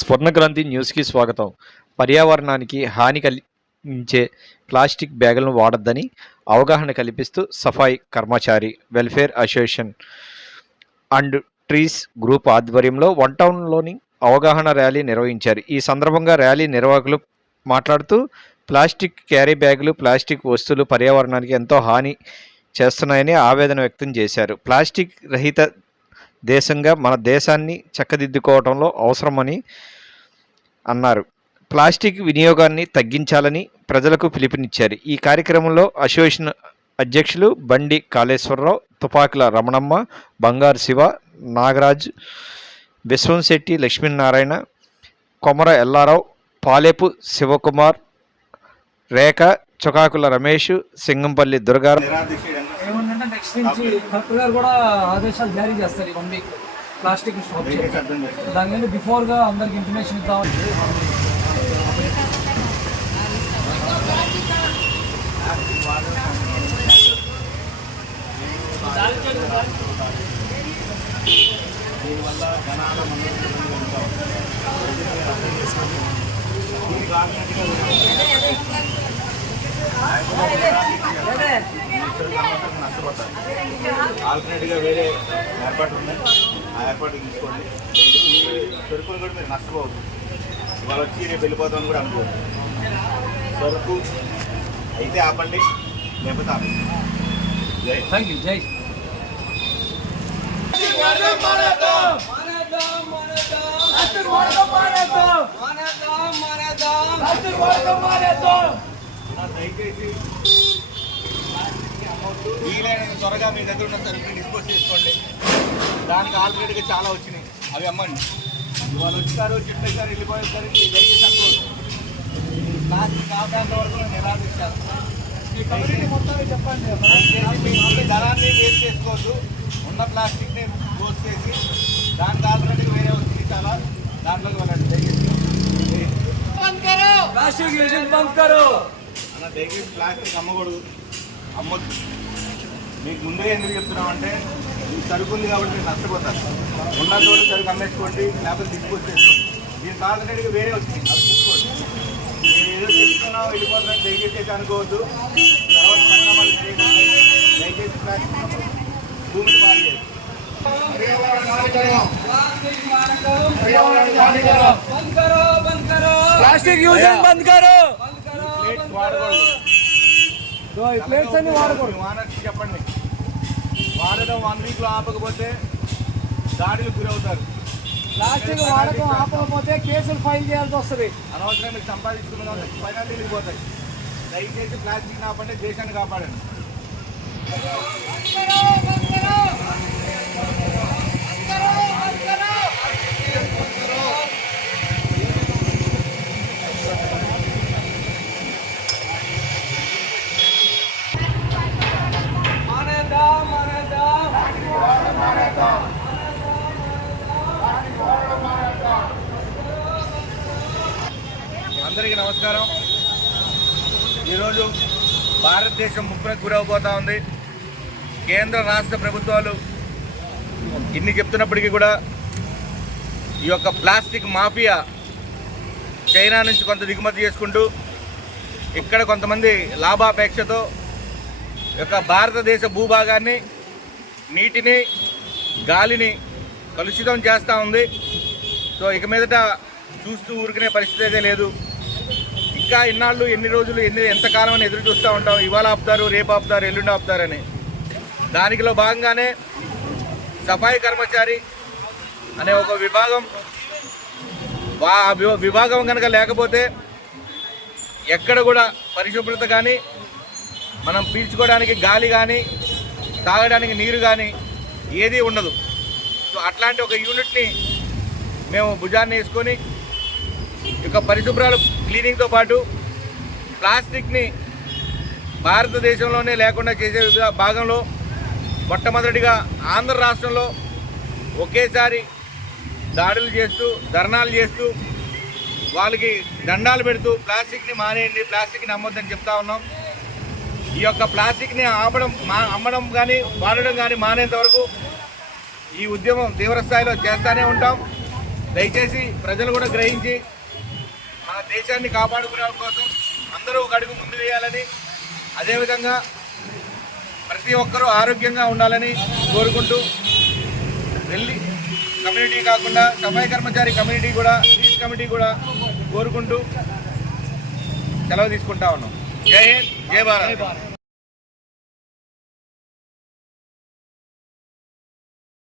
స్వర్ణక్రాంతి న్యూస్కి స్వాగతం. పర్యావరణానికి హాని కలిగించే ప్లాస్టిక్ బ్యాగులను వాడొద్దని అవగాహన కల్పిస్తూ Safai Karmachari welfare association and trees group ఆధ్వర్యంలో వన్ టౌన్లోని అవగాహన ర్యాలీ నిర్వహించారు. ఈ సందర్భంగా ర్యాలీ నిర్వాహకులు మాట్లాడుతూ ప్లాస్టిక్ క్యారీ బ్యాగులు, ప్లాస్టిక్ వస్తువులు పర్యావరణానికి ఎంతో హాని చేస్తున్నాయని ఆవేదన వ్యక్తం చేశారు. ప్లాస్టిక్ రహిత దేశంగా మన దేశాన్ని చక్కదిద్దుకోవడంలో అవసరమని అన్నారు. ప్లాస్టిక్ వినియోగాన్ని తగ్గించాలని ప్రజలకు పిలుపునిచ్చారు. ఈ కార్యక్రమంలో అసోసియేషన్ అధ్యక్షులు బండి కాళేశ్వరరావు, తుపాకుల రమణమ్మ, బంగారు శివ, నాగరాజ్, విశ్వంశెట్టి లక్ష్మీనారాయణ, కొమర ఎల్లారావు, పాలేపు శివకుమార్, రేఖ, చొకాకుల రమేష్, సింగంపల్లి దుర్గారావు. ఏమంటే నెక్స్ట్ నుంచి కలెక్టర్ గారు కూడా ఆదేశాలు జారీ చేస్తారు. ఈ 1 వీక్ ప్లాస్టిక్ స్టాప్ చేయాలి. దానికంటే బిఫోర్గా అందరికి ఇన్ఫర్మేషన్ ఇద్దామని దీనివల్ల జనాలు నష్టపోతారు. ఆల్టర్నేట్గా వేరే ఏర్పాటు ఉన్నాయి, ఆ ఏర్పాటు తీసుకోండి. సరుకులు కూడా మీరు నష్టపోవద్దు. ఇవాళ వచ్చి రేపు వెళ్ళిపోతామని కూడా అనుకోవద్దు. సరుకు అయితే ఆపండి, లేకపోతే ఆపండి. Thank you. జై దయచేసి వీలైనంత త్వరగా మీ దగ్గర ఉన్న సరుకుని డిస్పోజ్ చేసుకోండి. దానికి ఆల్రెడీగా చాలా వచ్చినాయి, అవి అమ్మండి. ఇవాళ వచ్చారు, చెప్పేసారు, వెళ్ళిపోయేసారు. దయచేసి అనుకోండి. ప్లాస్టిక్ ఆపేంత వరకు నిరాకరిస్తారు. చెప్పండి. మీ ధనాన్ని వేస్ట్ చేసుకోవద్దు. ఉన్న ప్లాస్టిక్ని పోస్ట్ చేసి దానికి ఆల్రెడీ వేరే వచ్చింది చాలా, దాంట్లోకి వెళ్ళండి. దయచేసి అన్న దయచేసి ప్లాస్టిక్ అమ్మకూడదు, అమ్మొద్దు. మీకు ముందే ఎందుకు చెప్తున్నామంటే ఈ సరుకు ఉంది కాబట్టి మీరు నష్టపోతారు. ఉన్న చోటు సరుకు అమ్మేసుకోండి, లేకపోతే డిస్పోజ్ చేసుకోండి. దీనికి ఆల్రెడీగా వేరే వచ్చింది, అది చూసుకోండి. నేను ఏదో చెప్తున్నావు వెళ్ళిపోతున్నాను, దయచేసి అనుకోవద్దు. తర్వాత పరిణామాలు దయచేసి ప్లాస్టిక్ భూమిని పాడు చేయాలి. ప్లాస్టిక్ యూజ్ బంద్ కరో. ప్లేట్స్ అన్ని వాడకూడదు. వానర్కి చెప్పండి, వాడడం 1 వీక్లో ఆపకపోతే దాడులకు గురవుతారు. ప్లాస్టిక్ వాడకం ఆపకపోతే కేసులు ఫైల్ చేయాల్సి వస్తుంది. అనవసరం మీకు సంపాదించుకున్న ఫైనాలిటీలు పోతాయి. దయచేసి ప్లాస్టిక్ ఆపండి, దేశాన్ని కాపాడండి. అందరికీ నమస్కారం. ఈరోజు భారతదేశం ముప్పుకు గురవబోతూ ఉంది. కేంద్ర రాష్ట్ర ప్రభుత్వాలు ఇన్ని చెప్తున్నప్పటికీ కూడా ఈ యొక్క ప్లాస్టిక్ మాఫియా చైనా నుంచి కొంత దిగుమతి చేసుకుంటూ ఇక్కడ కొంతమంది లాభాపేక్షతో యొక్క భారతదేశ భూభాగాన్ని, నీటిని, గాలిని కలుషితం చేస్తూ ఉంది. సో ఇక మీదట చూస్తూ ఊరుకునే పరిస్థితి అయితే లేదు. ఇంకా ఇన్నాళ్ళు, ఎన్ని రోజులు, ఎంతకాలం అని ఎదురు చూస్తూ ఉంటాం. ఇవాళ ఆపుతారు, రేపు ఆపుతారు, ఎల్లుండి ఆపుతారని. దానిలో భాగంగానే సఫాయి కర్మచారి అనే ఒక విభాగం, విభాగం కనుక లేకపోతే ఎక్కడ కూడా పరిశుభ్రత కానీ, మనం పీల్చుకోవడానికి గాలి కానీ, తాగడానికి నీరు కానీ ఏదీ ఉండదు. సో అట్లాంటి ఒక యూనిట్ని మేము భుజాన్ని వేసుకొని ఇక పరిశుభ్రాలు క్లీనింగ్తో పాటు ప్లాస్టిక్ని భారతదేశంలోనే లేకుండా చేసే భాగంలో మొట్టమొదటిగా ఆంధ్ర రాష్ట్రంలో ఒకేసారి దాడులు చేస్తూ, ధర్నాలు చేస్తూ, వాళ్ళకి దండాలు పెడుతూ ప్లాస్టిక్ని మానేయండి, ప్లాస్టిక్ని అమ్మొద్దని చెప్తా ఉన్నాం. ఈ యొక్క ప్లాస్టిక్ని అమ్మడం కానీ, వాడడం కానీ మానేంత వరకు ఈ ఉద్యమం తీవ్ర స్థాయిలో చేస్తూనే ఉంటాం. దయచేసి ప్రజలు కూడా గ్రహించి మన దేశాన్ని కాపాడుకునే కోసం అందరూ ఒక అడుగు ముందు వేయాలని, అదేవిధంగా ప్రతి ఒక్కరూ ఆరోగ్యంగా ఉండాలని కోరుకుంటూ, వెళ్ళి కమ్యూనిటీ కాకుండా సఫాయి కర్మచారి కమ్యూనిటీ కూడా, పీస్ కమిటీ కూడా కోరుకుంటూ సెలవు తీసుకుంటా ఉన్నాం. జై హింద్, జై భారత్.